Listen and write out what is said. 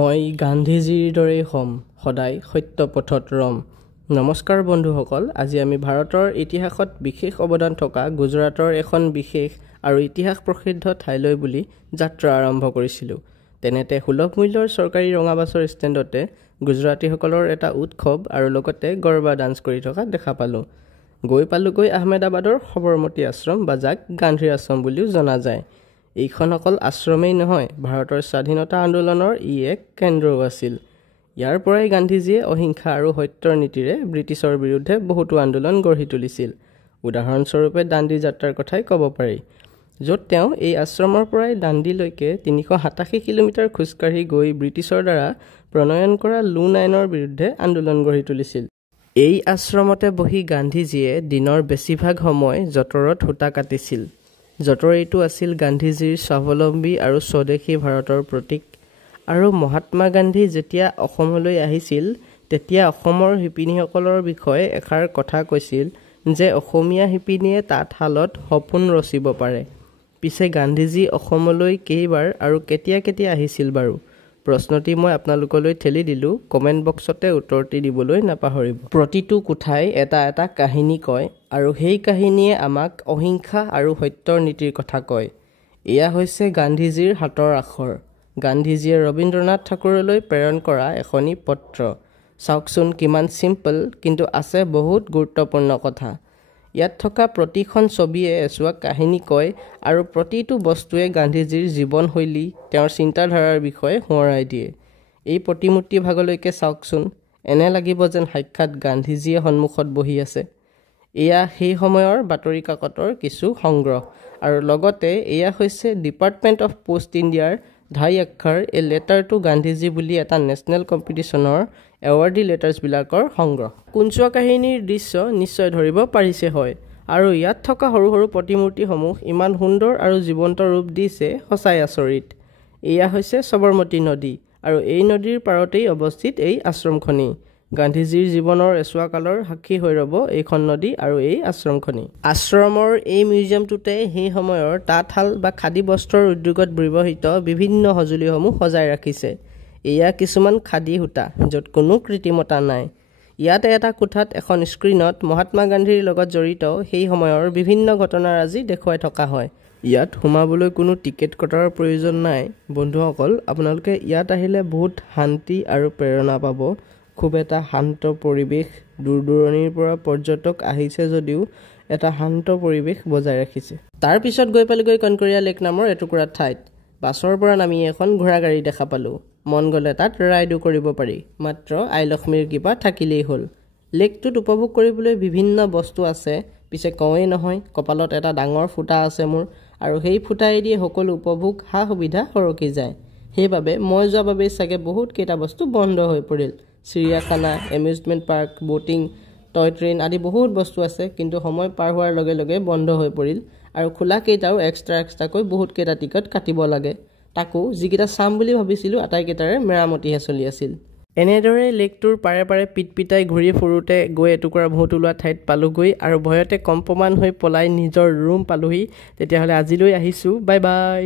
মই গান্ধীজীৰ দৰেই হ'ম সদায় সত্য পথত ৰম। নমস্কাৰ বন্ধুসকল, আজি আমি ভাৰতৰ ইতিহাসত বিশেষ অৱদান থকা গুজৰাটৰ এখন বিশেষ আৰু ইতিহাস প্ৰসিদ্ধ ঠাইলৈ বুলি যাত্ৰা আৰম্ভ কৰিছিলোঁ। তেনেতে সুলভ মূল্যৰ চৰকাৰী ৰঙাবাছৰ ষ্টেণ্ডতে গুজৰাটীসকলৰ এটা উৎসৱ আৰু লগতে গৰবা ডান্স কৰি থকা দেখা পালোঁ। গৈ পালোগৈ আহমেদাবাদৰ সবৰমতী আশ্ৰম বা যাক গান্ধীৰ আশ্ৰম বুলিও জনা যায়। এইখন অকল আশ্ৰমেই নহয়, ভাৰতৰ স্বাধীনতা আন্দোলনৰ ই এক কেন্দ্ৰও আছিল। ইয়াৰ পৰাই গান্ধীজীয়ে অহিংসা আৰু সত্যৰ নীতিৰে ব্ৰিটিছৰ বিৰুদ্ধে বহুতো আন্দোলন গঢ়ি তুলিছিল। উদাহৰণস্বৰূপে দাণ্ডী যাত্ৰাৰ কথাই ক'ব পাৰি, য'ত তেওঁ এই আশ্ৰমৰ পৰাই দাণ্ডীলৈকে 387 কিলোমিটাৰ খোজকাঢ়ি গৈ ব্ৰিটিছৰ দ্বাৰা প্ৰণয়ন কৰা লোন আইনৰ বিৰুদ্ধে আন্দোলন গঢ়ি তুলিছিল। এই আশ্ৰমতে বহি গান্ধীজীয়ে দিনৰ বেছিভাগ সময় যঁতৰত সূতা কাটিছিল। যঁতৰ এইটো আছিল গান্ধীজীৰ স্বাৱলম্বী আৰু স্বদেশী ভাৰতৰ প্ৰতীক। আৰু মহাত্মা গান্ধী যেতিয়া অসমলৈ আহিছিল, তেতিয়া অসমৰ শিপিনীসকলৰ বিষয়ে এষাৰ কথা কৈছিল যে অসমীয়া শিপিনীয়ে তাঁতশালত সপোন ৰচিব পাৰে। পিছে গান্ধীজী অসমলৈ কেইবাৰ আৰু কেতিয়া কেতিয়া আহিছিল বাৰু? প্ৰশ্নটি মই আপোনালোকলৈ ঠেলি দিলোঁ, কমেণ্ট বক্সতে উত্তৰটি দিবলৈ নাপাহৰিব। প্ৰতিটো কোঠাই এটা এটা কাহিনী কয় আৰু সেই কাহিনীয়ে আমাক অহিংসা আৰু সত্যৰ নীতিৰ কথা কয়। এয়া হৈছে গান্ধীজীৰ হাতৰ আখৰ, গান্ধীজীয়ে ৰবীন্দ্ৰনাথ ঠাকুৰলৈ প্ৰেৰণ কৰা এখনি পত্ৰ। চাওকচোন কিমান চিম্পল, কিন্তু আছে বহুত গুৰুত্বপূৰ্ণ কথা। ইয়াত থকা প্ৰতিখন ছবিয়ে এচুৱা কাহিনী কয় আৰু প্ৰতিটো বস্তুৱে গান্ধীজীৰ জীৱনশৈলী, তেওঁৰ চিন্তাধাৰাৰ বিষয়ে সোঁৱৰাই দিয়ে। এই প্ৰতিমূৰ্তি ভাগলৈকে চাওকচোন, এনে লাগিব যেন সাক্ষাৎ গান্ধীজীয়ে সন্মুখত বহি আছে। এয়া সেই সময়ৰ বাতৰি কাকতৰ কিছু সংগ্ৰহ, আৰু লগতে এয়া হৈছে ডিপাৰ্টমেণ্ট অফ পোষ্ট ইণ্ডিয়াৰ ঢাই আক্ষৰ এ লেটাৰ টু গান্ধীজী বুলি এটা নেশ্যনেল কম্পিটিশ্যনৰ এৱাৰ্ডি লেটাৰ্ছবিলাকৰ সংগ্ৰহ। কোনচোৱা কাহিনীৰ দৃশ্য নিশ্চয় ধৰিব পাৰিছে হয়, আৰু ইয়াত থকা সৰু সৰু প্ৰতিমূৰ্তিসমূহ ইমান সুন্দৰ আৰু জীৱন্ত ৰূপ দিছে, সঁচাই আচৰিত। এয়া হৈছে সবৰমতী নদী, আৰু এই নদীৰ পাৰতেই অৱস্থিত এই আশ্ৰমখনি। গান্ধীজীৰ জীৱনৰ এচুৱা কালৰ সাক্ষী হৈ ৰ'ব এইখন নদী আৰু এই আশ্ৰমখনি। আশ্ৰমৰ এই মিউজিয়ামটোতে সেই সময়ৰ তাঁতশাল বা খাদী বস্ত্ৰৰ উদ্যোগত ব্যৱহৃত বিভিন্ন সঁজুলিসমূহ সজাই ৰাখিছে। এয়া কিছুমান খাদী সূতা, য'ত কোনো কৃত্ৰিমতা নাই। ইয়াতে এটা কোঠাত এখন স্ক্ৰীণত মহাত্মা গান্ধীৰ লগত জড়িত সেই সময়ৰ বিভিন্ন ঘটনাৰাজি দেখুৱাই থকা হয়। ইয়াত সোমাবলৈ কোনো টিকেট কটাৰ প্ৰয়োজন নাই। বন্ধুসকল, আপোনালোকে ইয়াত আহিলে বহুত শান্তি আৰু প্ৰেৰণা পাব। খুব এটা শান্ত পৰিৱেশ, দূৰ দূৰণিৰ পৰা পৰ্যটক আহিছে যদিও এটা শান্ত পৰিৱেশ বজাই ৰাখিছে। তাৰ পিছত গৈ পালোগৈ কনকৰীয়া লেক নামৰ এটুকুৰা ঠাইত। বাছৰ পৰা নামি এখন ঘোঁৰা গাড়ী দেখা পালোঁ। মন গ'লে তাত ৰাইডো কৰিব পাৰি, মাত্ৰ আই লক্ষ্মীৰ কৃপা থাকিলেই হ'ল। লেকটোত উপভোগ কৰিবলৈ বিভিন্ন বস্তু আছে, পিছে কওঁৱেই নহয়, কপালত এটা ডাঙৰ ফুটা আছে মোৰ, আৰু সেই ফুটাইদি সকলো উপভোগ সা সুবিধা সৰকি যায়। সেইবাবে মই যোৱা বাবেই চাগে বহুত কেইটা বস্তু বন্ধ হৈ পৰিল। চিৰিয়াখানা, amusement park, boating, toy train আদি বহুত বস্তু আছে, কিন্তু সময় পাৰ হোৱাৰ লগে লগে বন্ধ হৈ পৰিল, আৰু খোলা কেইটাও এক্সট্ৰাকৈ বহুত কেইটা টিকট কাটিব লাগে। তাকো যিকেইটা চাম বুলি ভাবিছিলোঁ আটাইকেইটাৰে মেৰামতিহে চলি আছিল। এনেদৰে লেকটোৰ পাৰে পাৰে পিটপিটাই ঘূৰি ফুৰোঁতে গৈ এটুকুৰা ভোট ওলোৱা ঠাইত পালোঁগৈ, আৰু ভয়তে কম্পমান হৈ পলাই নিজৰ ৰুম পালোহি। তেতিয়াহ'লে আজিলৈ আহিছোঁ, বাই বাই।